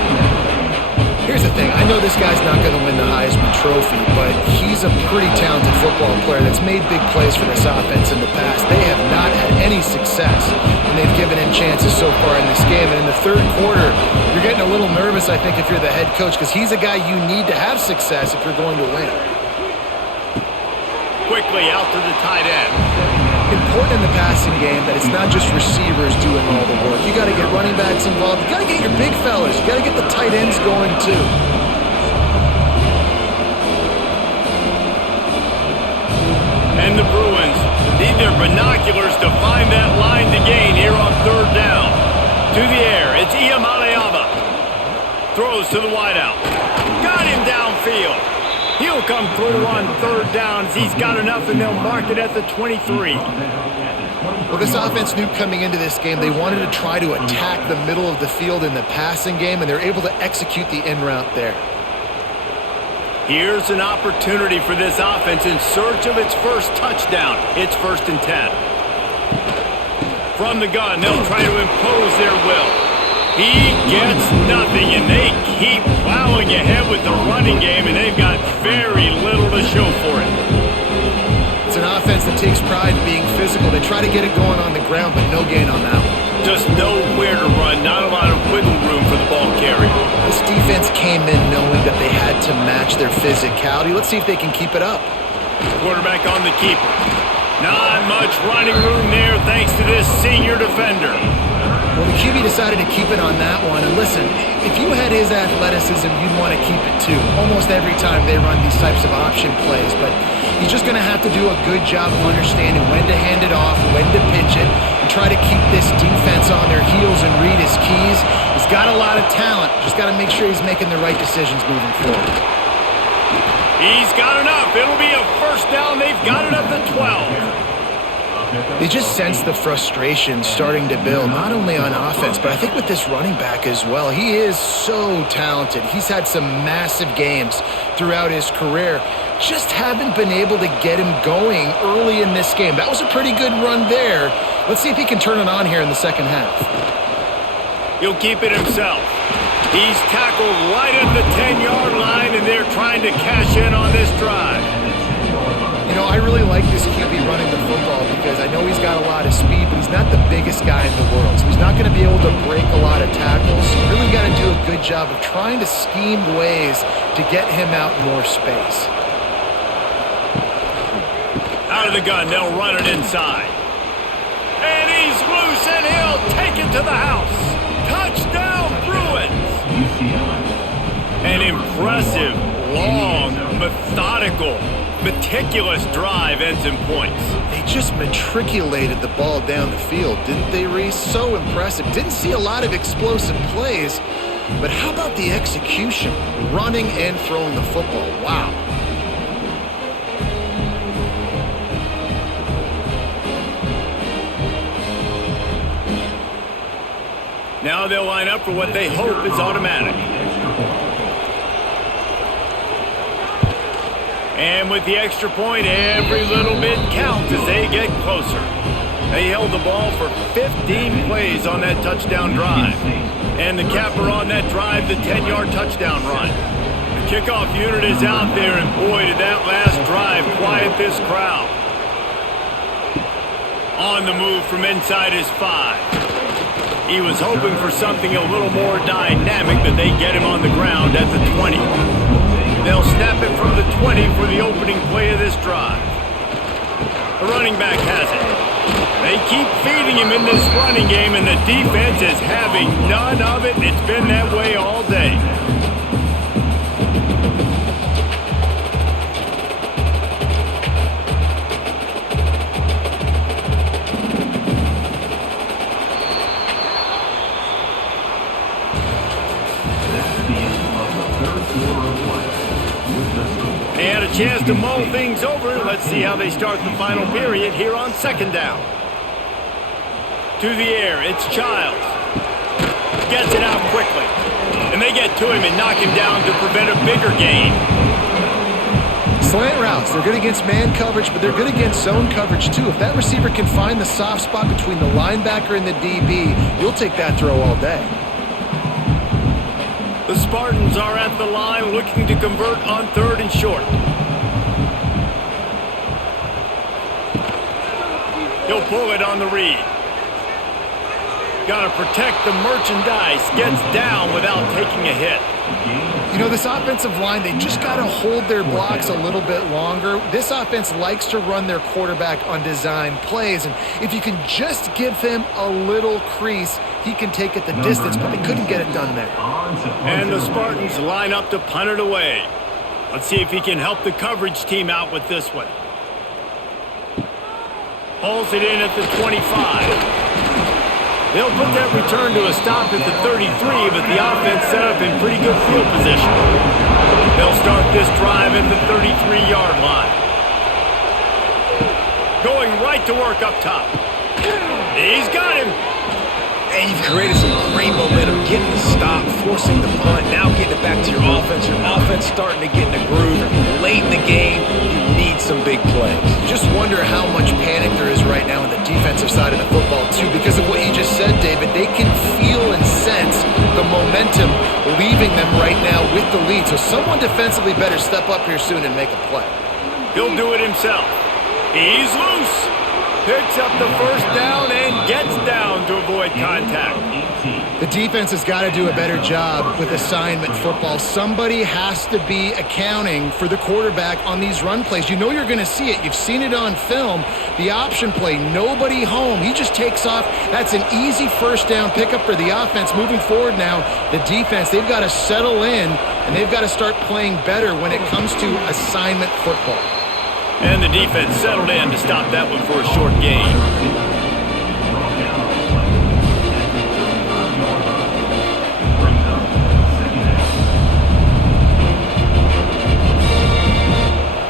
Here's the thing. I know this guy's not going to win the Heisman Trophy, but he's a pretty talented football player that's made big plays for this offense in the past. They have not had any success, and they've given him chances so far in this game. And in the third quarter, you're getting a little nervous, I think, if you're the head coach, because he's a guy you need to have success if you're going to win. Quickly out to the tight end. Important in the passing game that it's not just receivers doing all the work. You got to get running backs involved. You got to get your big fellas. You got to get the tight ends going too. And the Bruins need their binoculars to find that line to gain here on third down. To the air, it's Iamaleava. Throws to the wideout. Got him downfield. He'll come through on third down as he's got enough, and they'll mark it at the 23. Well, this offense knew coming into this game they wanted to try to attack the middle of the field in the passing game, and they're able to execute the in route there. Here's an opportunity for this offense in search of its first touchdown. It's 1st and 10. From the gun, they'll try to impose their will. He gets nothing, and they keep plowing ahead with the running game, and they've got very little to show for it. It's an offense that takes pride in being physical. They try to get it going on the ground, but no gain on that one. Just nowhere to run, not a lot of wiggle room for the ball carrier. This defense came in knowing that they had to match their physicality. Let's see if they can keep it up. Quarterback on the keeper. Not much running room there thanks to this senior defender. Well, the QB decided to keep it on that one. And listen, if you had his athleticism, you'd want to keep it too. Almost every time they run these types of option plays. But he's just going to have to do a good job of understanding when to hand it off, when to pitch it, and try to keep this defense on their heels and read his keys. He's got a lot of talent. Just got to make sure he's making the right decisions moving forward. He's got enough. It'll be a first down. They've got it at the 12. They just sense the frustration starting to build, not only on offense, but I think with this running back as well. He is so talented. He's had some massive games throughout his career. Just haven't been able to get him going early in this game. That was a pretty good run there. Let's see if he can turn it on here in the second half. He'll keep it himself. He's tackled right at the 10-yard line, and they're trying to cash in on this drive. You know, I really like this QB running the football because I know he's got a lot of speed, but he's not the biggest guy in the world. So he's not going to be able to break a lot of tackles. You really got to do a good job of trying to scheme ways to get him out more space. Out of the gun, they'll run it inside. And he's loose, and he'll take it to the house. Touchdown, Bruins! An impressive, long, methodical, meticulous drive ends in points. They just matriculated the ball down the field, didn't they, Reese? So impressive. Didn't see a lot of explosive plays, but how about the execution? Running and throwing the football. Wow. Now they'll line up for what they hope is automatic. And with the extra point, every little bit counts as they get closer. They held the ball for 15 plays on that touchdown drive. And the capper on that drive, the 10-yard touchdown run. The kickoff unit is out there, and boy, did that last drive quiet this crowd. On the move from inside his 5. He was hoping for something a little more dynamic, but they get him on the ground at the 20. They'll snap it from the 20 for the opening play of this drive. The running back has it. They keep feeding him in this running game, and the defense is having none of it. It's been that way all day. They had a chance to mull things over. Let's see how they start the final period here on second down. To the air, it's Childs. Gets it out quickly. And they get to him and knock him down to prevent a bigger gain. Slant routes, they're good against man coverage, but they're good against zone coverage too. If that receiver can find the soft spot between the linebacker and the DB, you'll take that throw all day. The Spartans are at the line looking to convert on 3rd and short. He'll pull it on the read. Got to protect the merchandise. Gets down without taking a hit. You know, this offensive line, they just got to hold their blocks a little bit longer. This offense likes to run their quarterback on design plays, and if you can just give him a little crease, he can take it the distance, but they couldn't get it done there. And the Spartans line up to punt it away. Let's see if he can help the coverage team out with this one. Pulls it in at the 25. They'll put that return to a stop at the 33, but the offense set up in pretty good field position. They'll start this drive at the 33-yard line. Going right to work up top. He's got him. And you've created some great momentum, getting the stop, forcing the punt, now getting it back to your offense. Your offense starting to get in a groove. Late in the game, you need some big plays. Just wonder how much panic there is right now on the defensive side of the football, too, because of what you just said, David. They can feel and sense the momentum leaving them right now with the lead. So someone defensively better step up here soon and make a play. He'll do it himself. He's loose. Picks up the first down and gets down to avoid contact. The defense has got to do a better job with assignment football. Somebody has to be accounting for the quarterback on these run plays. You know you're going to see it. You've seen it on film. The option play, nobody home. He just takes off. That's an easy first down pickup for the offense. Moving forward now, the defense, they've got to settle in, and they've got to start playing better when it comes to assignment football. And the defense settled in to stop that one for a short gain.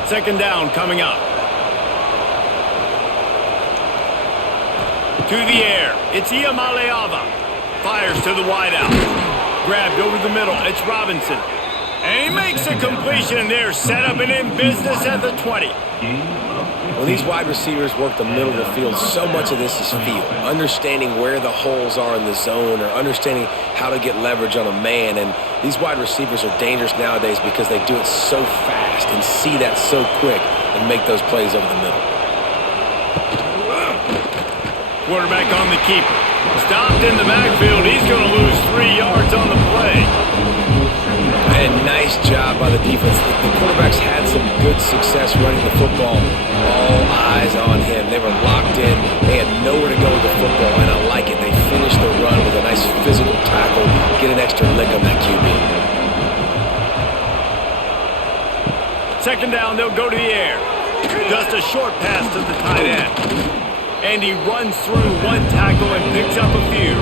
Second down coming up. To the air. It's Iamaleava. Fires to the wideout. Grabbed over the middle. It's Robinson. And he makes a completion there, set up and in business at the 20. When these wide receivers work the middle of the field, so much of this is feel. Understanding where the holes are in the zone or understanding how to get leverage on a man. And these wide receivers are dangerous nowadays because they do it so fast and see that so quick and make those plays over the middle. Quarterback on the keeper. Stopped in the backfield. He's going to lose 3 yards on the play. And nice job by the defense. The quarterbacks had some good success running the football. All eyes on him. They were locked in. They had nowhere to go with the football, and I like it. They finished the run with a nice physical tackle, get an extra lick on that QB. Second down, they'll go to the air. Just a short pass to the tight end. And he runs through one tackle and picks up a few.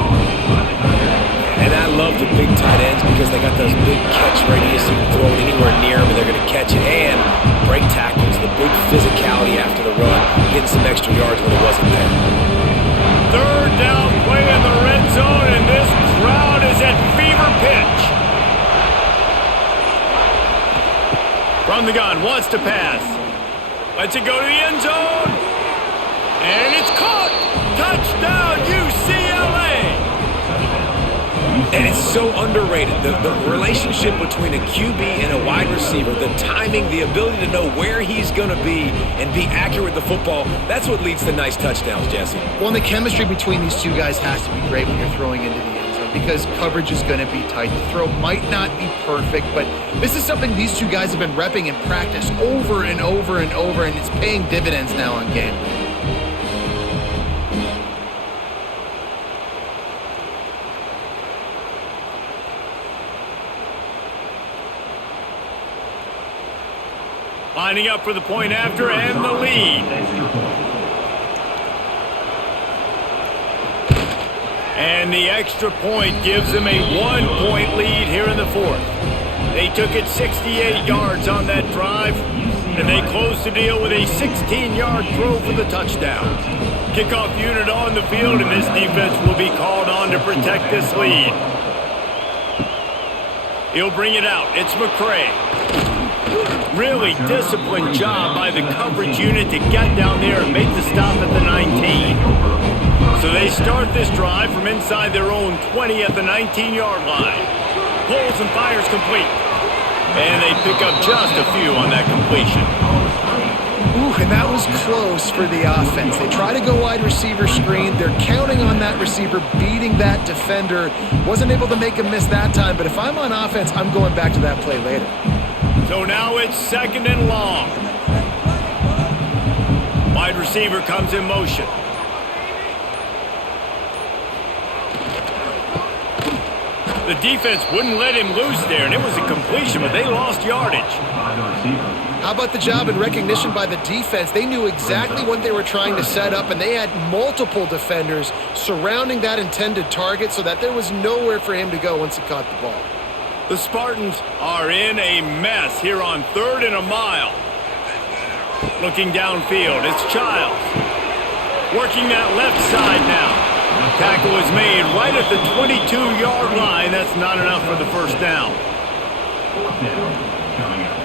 And I love the big tight ends because they got those big catch radius. You can throw it anywhere near them and they're going to catch it. And break tackles, the big physicality after the run, getting some extra yards when it wasn't there. Third down play in the red zone, and this crowd is at fever pitch. From the gun, wants to pass. Lets it go to the end zone. And it's caught. Touchdown, UCLA. And it's so underrated. The relationship between a QB and a wide receiver, the timing, the ability to know where he's going to be and be accurate with the football, that's what leads to nice touchdowns, Jesse. Well, and the chemistry between these two guys has to be great when you're throwing into the end zone because coverage is going to be tight. The throw might not be perfect, but this is something these two guys have been repping in practice over and over and over, and it's paying dividends now on game day. Lining up for the point after and the lead. And the extra point gives them a 1-point lead here in the fourth. They took it 68 yards on that drive, and they closed the deal with a 16-yard throw for the touchdown. Kickoff unit on the field, and this defense will be called on to protect this lead. He'll bring it out. It's McCray. Really disciplined job by the coverage unit to get down there and make the stop at the 19. So they start this drive from inside their own 20 at the 19-yard line. Pulls and fires complete. And they pick up just a few on that completion. Ooh, and that was close for the offense. They try to go wide receiver screen. They're counting on that receiver beating that defender. Wasn't able to make him miss that time, but if I'm on offense, I'm going back to that play later. So now it's 2nd and long. Wide receiver comes in motion. The defense wouldn't let him loose there, and it was a completion, but they lost yardage. How about the job and recognition by the defense? They knew exactly what they were trying to set up, and they had multiple defenders surrounding that intended target so that there was nowhere for him to go once he caught the ball. The Spartans are in a mess here on 3rd and a mile. Looking downfield, it's Childs. Working that left side now. Tackle is made right at the 22-yard line. That's not enough for the first down. 4th down coming up.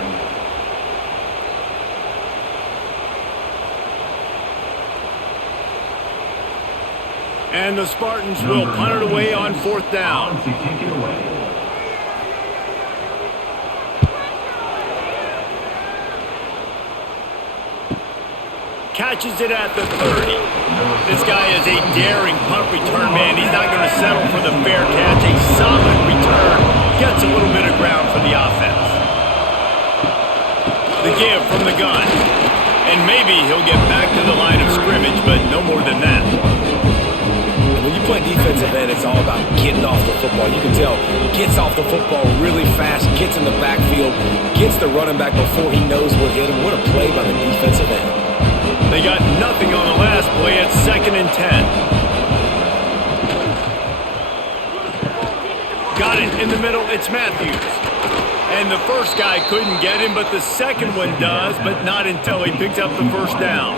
And the Spartans will punt it away on 4th down. To kick it away. Catches it at the 30. This guy is a daring punt return man. He's not going to settle for the fair catch. A solid return. Gets a little bit of ground for the offense. The give from the gun. And maybe he'll get back to the line of scrimmage, but no more than that. When you play defensive end, it's all about getting off the football. You can tell, gets off the football really fast, gets in the backfield, gets the running back before he knows what hit him. What a play by the defensive end. They got nothing on the last play. It's 2nd and 10. Got it in the middle. It's Matthews. And the first guy couldn't get him, but the second one does, but not until he picked up the first down.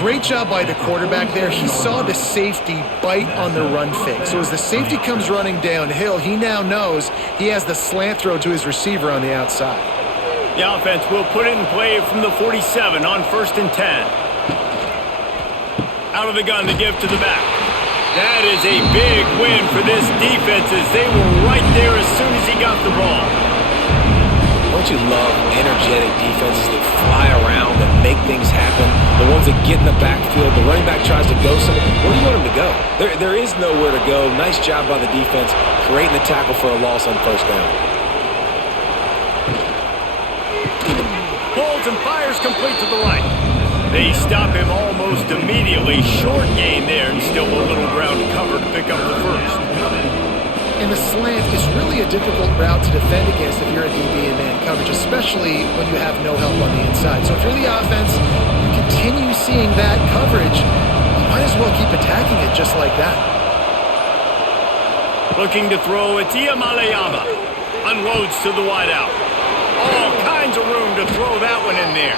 Great job by the quarterback there. He saw the safety bite on the run fake. So as the safety comes running downhill, he now knows he has the slant throw to his receiver on the outside. The offense will put it in play from the 47 on 1st and 10. Out of the gun to give to the back. That is a big win for this defense as they were right there as soon as he got the ball. Don't you love energetic defenses that fly around and make things happen? The ones that get in the backfield, the running back tries to go somewhere. Where do you want him to go? There is nowhere to go. Nice job by the defense creating the tackle for a loss on 1st down. Pulls and fires complete to the right. They stop him almost immediately. Short gain there and still a little ground to cover to pick up the first. And the slant is really a difficult route to defend against if you're a DB in man coverage, especially when you have no help on the inside. So if you're the offense, you continue seeing that coverage, you might as well keep attacking it just like that. Looking to throw, it's Iamaleava. Unloads to the wideout. All kinds of room to throw that one in there.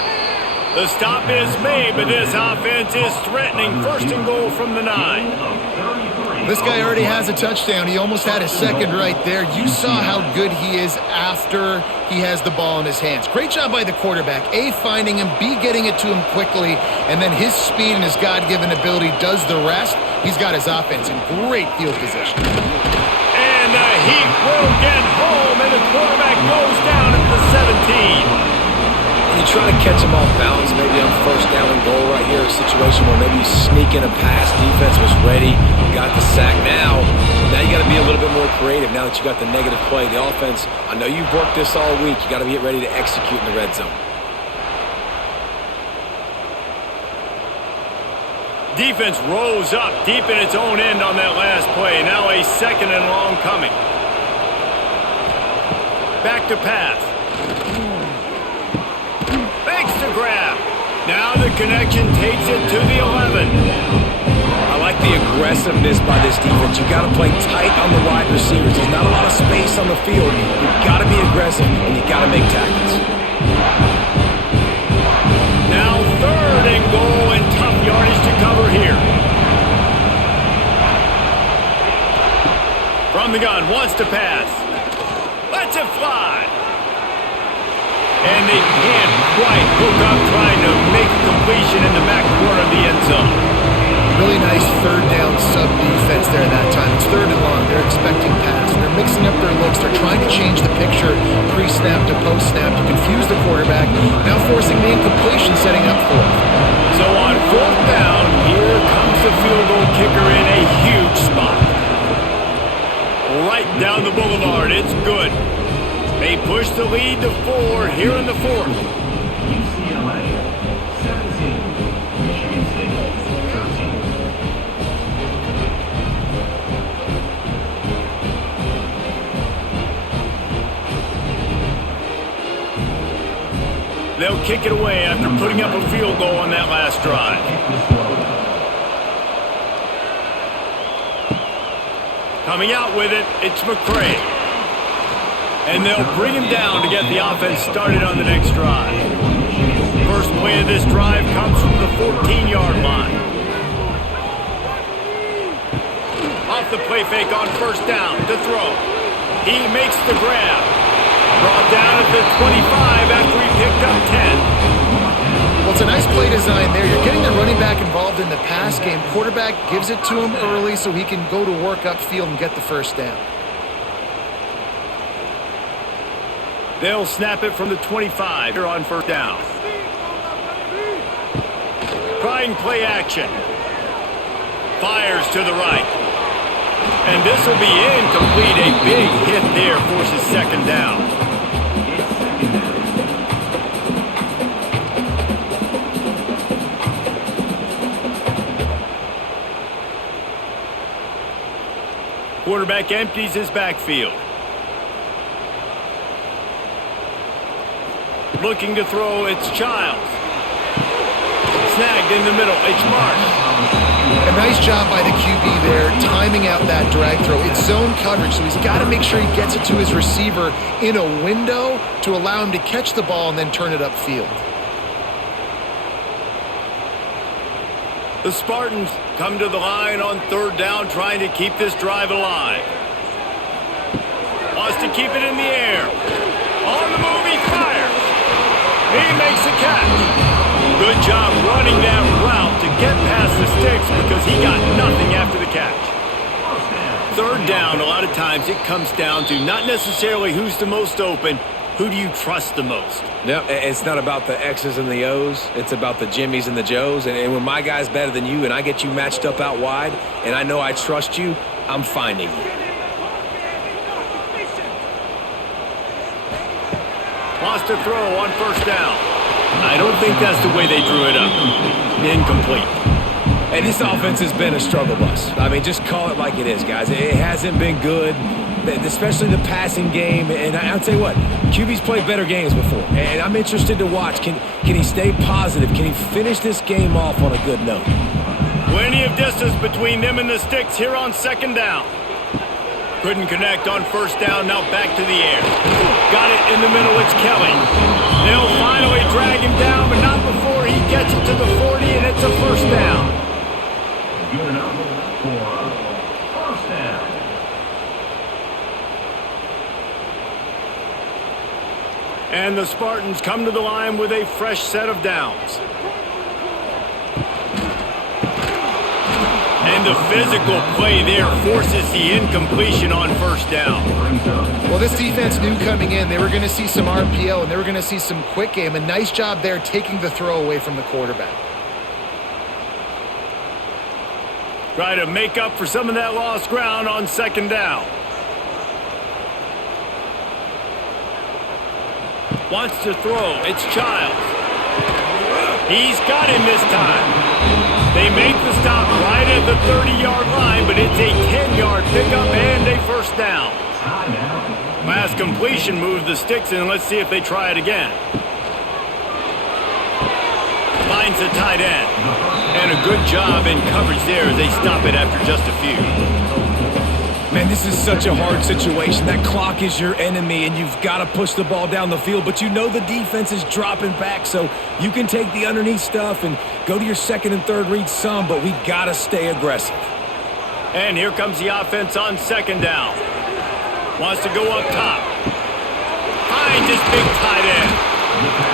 The stop is made, but this offense is threatening 1st and goal from the 9. This guy already has a touchdown. He almost had his second right there. You saw how good he is after he has the ball in his hands. Great job by the quarterback. A, finding him, B, getting it to him quickly, and then his speed and his God-given ability does the rest. He's got his offense in great field position. And the heat will get home, and the quarterback goes down at the 17. You try to catch him off balance, maybe on 1st down and goal right here, a situation where maybe you sneak in a pass, defense was ready, got the sack. Now you got to be a little bit more creative now that you got the negative play. The offense, I know you've worked this all week, you got to get ready to execute in the red zone. Defense rose up deep in its own end on that last play. Now a 2nd and long coming. Back to pass. connection takes it to the 11. I like the aggressiveness by this defense. You got to play tight on the wide receivers. There's not a lot of space on the field. You've got to be aggressive, and you got to make tackles. Now 3rd and goal, and tough yardage to cover here. From the gun, wants to pass. Lets it fly. And they can't quite hook up trying to make a completion in the back corner of the end zone. Really nice 3rd down sub defense there that time. It's 3rd and long. They're expecting pass. They're mixing up their looks. They're trying to change the picture pre-snap to post-snap to confuse the quarterback. Now forcing the incompletion, setting up 4th. So on 4th down, here comes the field goal kicker in a huge spot. Right down the boulevard. It's good. They push the lead to 4 here in the 4th. UCLA 17, Michigan State 13. They'll kick it away after putting up a field goal on that last drive. Coming out with it, it's McCray. And they'll bring him down to get the offense started on the next drive. First play of this drive comes from the 14-yard line. Off the play fake on 1st down to throw. He makes the grab. Brought down at the 25 after he picked up 10. Well, it's a nice play design there. You're getting the running back involved in the pass game. Quarterback gives it to him early so he can go to work upfield and get the 1st down. They'll snap it from the 25 here on 1st down. Trying play action. Fires to the right. And this will be incomplete. A big hit there forces 2nd down. Quarterback empties his backfield. Looking to throw, it's Childs. Snagged in the middle, it's Marsh. A nice job by the QB there, timing out that drag throw. It's zone coverage, so he's got to make sure he gets it to his receiver in a window to allow him to catch the ball and then turn it upfield. The Spartans come to the line on 3rd down, trying to keep this drive alive. Wants to keep it in the air. On the move, he fires. He makes a catch. Good job running that route to get past the sticks because he got nothing after the catch. 3rd down, a lot of times it comes down to not necessarily who's the most open, who do you trust the most? No, it's not about the X's and the O's. It's about the Jimmys and the Joes. And when my guy's better than you and I get you matched up out wide and I know I trust you, I'm finding you. Wants to throw on 1st down. I don't think that's the way they drew it up. Incomplete. And this offense has been a struggle bus. I mean, just call it like it is, guys. It hasn't been good, especially the passing game. And I'll tell you what, QB's played better games before. And I'm interested to watch. Can he stay positive? Can he finish this game off on a good note? Plenty of distance between them and the sticks here on 2nd down. Couldn't connect on 1st down, now back to the air. Got it in the middle, it's Kelly. They'll finally drag him down, but not before he gets it to the 40, and it's a 1st down. Good enough for 1st down. And the Spartans come to the line with a fresh set of downs. And the physical play there forces the incompletion on 1st down. Well, this defense knew coming in they were going to see some RPO and they were going to see some quick game. A nice job there taking the throw away from the quarterback. Try to make up for some of that lost ground on 2nd down. Wants to throw. It's Childs. He's got him this time. They make the stop right at the 30-yard line, but it's a 10-yard pickup and a 1st down. Last completion moves the sticks in. Let's see if they try it again. finds the tight end. And a good job in coverage there as they stop it after just a few. Man, this is such a hard situation. That clock is your enemy, and you've got to push the ball down the field, but you know the defense is dropping back, so you can take the underneath stuff and go to your second and third read some, but we got to stay aggressive. And here comes the offense on second down. Wants to go up top. Finds his big tight end.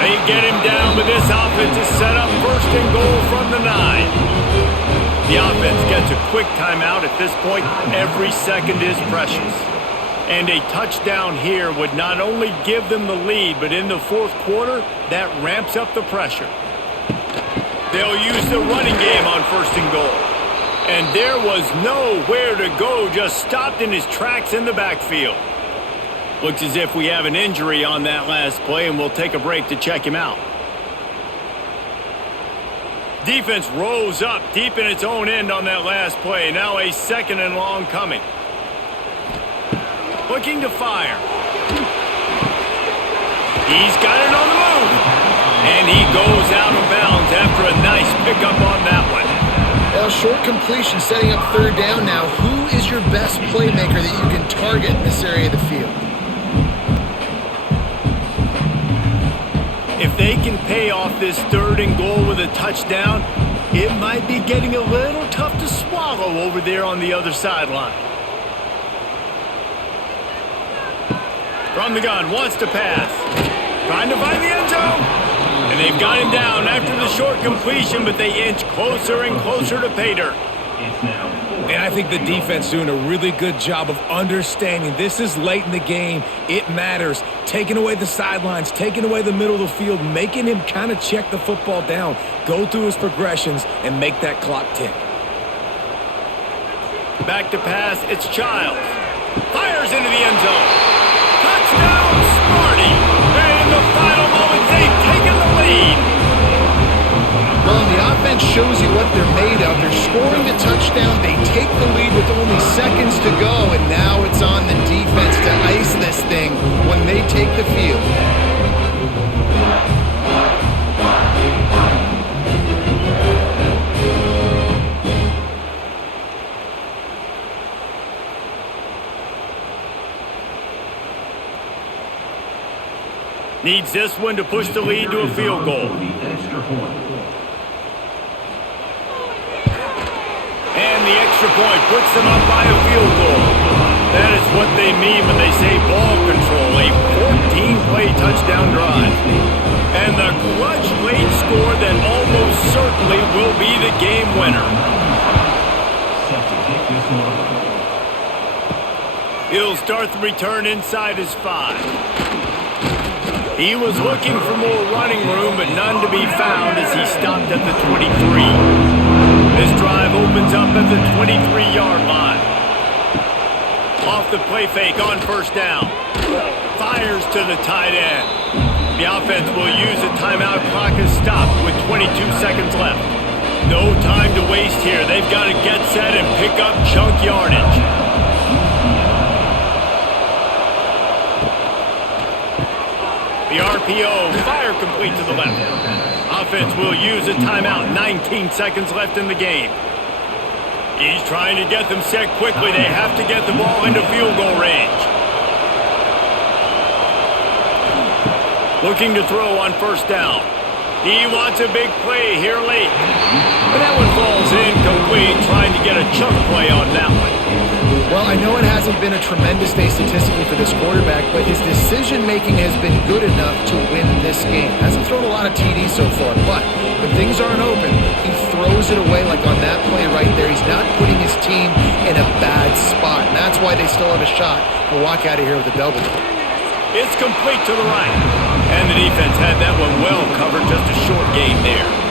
They get him down, but this offense is set up first and goal from the 9. The offense gets a quick timeout at this point. Every second is precious. And a touchdown here would not only give them the lead, but in the fourth quarter, that ramps up the pressure. They'll use the running game on first and goal. And there was nowhere to go, just stopped in his tracks in the backfield. Looks as if we have an injury on that last play, and we'll take a break to check him out. Defense rolls up deep in its own end on that last play. Now a second and long coming. Looking to fire. He's got it on the move. And he goes out of bounds after a nice pickup on that one. Well, short completion setting up third down now. Who is your best playmaker that you can target in this area of the field? If they can pay off this third and goal with a touchdown, it might be getting a little tough to swallow over there on the other sideline. From the gun, wants to pass. Trying to find the end zone. And they've got him down after the short completion, but they inch closer and closer to pay dirt. It's now And I think the defense doing a really good job of understanding this is late in the game. It matters. Taking away the sidelines, taking away the middle of the field, making him kind of check the football down, go through his progressions, and make that clock tick. Back to pass, it's Childs. Fires into the end zone. Touchdown, Sparty! And the final moment, they've taken the lead. Well, the offense shows you what they're made of. They're scoring the touchdown. They take the lead with only seconds to go, and now it's on the defense to ice this thing when they take the field. Needs this one to push the lead to a field goal. extra point. And the extra point puts them up by a field goal. That is what they mean when they say ball control, a 14-play touchdown drive. And the clutch late score that almost certainly will be the game winner. Set to kick this one. He'll start the return inside his 5. He was looking for more running room, but none to be found as he stopped at the 23. This drive opens up at the 23-yard line. Off the play fake on first down. Fires to the tight end. The offense will use a timeout. Clock is stopped with 22 seconds left. No time to waste here. They've got to get set and pick up chunk yardage. The RPO, fire complete to the left. Offense will use a timeout. 19 seconds left in the game. He's trying to get them set quickly. They have to get the ball into field goal range. Looking to throw on first down. He wants a big play here late. But that one falls incomplete, trying to get a chunk play on that one. Well, I know it hasn't been a tremendous day statistically for this quarterback, but his decision-making has been good enough to win this game. Hasn't thrown a lot of TDs so far, but when things aren't open, he throws it away like on that play right there. He's not putting his team in a bad spot, and that's why they still have a shot to walk out of here with a double. It's complete to the right. And the defense had that one well covered, just a short gain there.